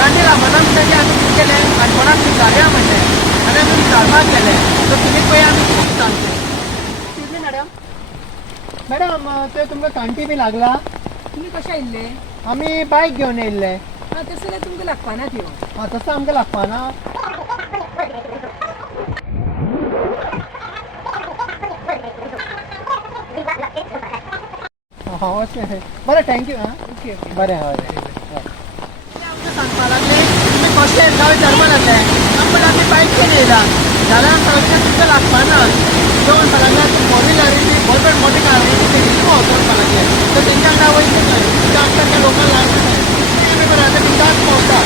दांडेला म्हणून म्हणजे आम्ही कितें केलें काणकोणाक विचारया म्हणलें आनी आमी विचारपाक गेले सो तुमी पळय आमी कितें सांगलें. Excuse me madam. मॅडम ते तुमकां कांटी बी लागला. तुम्ही कशा येयल्ले? आमी बायक घेवन येयल्ले. हा तसं जाल्यार तुमकां लागपाना त्यो. हां तसो आमकां लागपाना. हां अशें बरें थँक्यू आं. Okay okay. बरें हय आमकां सांगपा लागले तुमी कशें येता विचारपा लागले आमकां आमी बायक घेवन येयला जाल्यार आमकां सांगलें तुमकां लागपाना. सो म्हणपा लागले तूं फोर व्हिलरींनी बरोबर मोठी कारांनी तेजेर वचपा लागले सो तेंच्या वांगडा वयता थंय तेंच्या आमकां त्या लोकल लागता थंय आमी बरें आतां बिंदास पावता.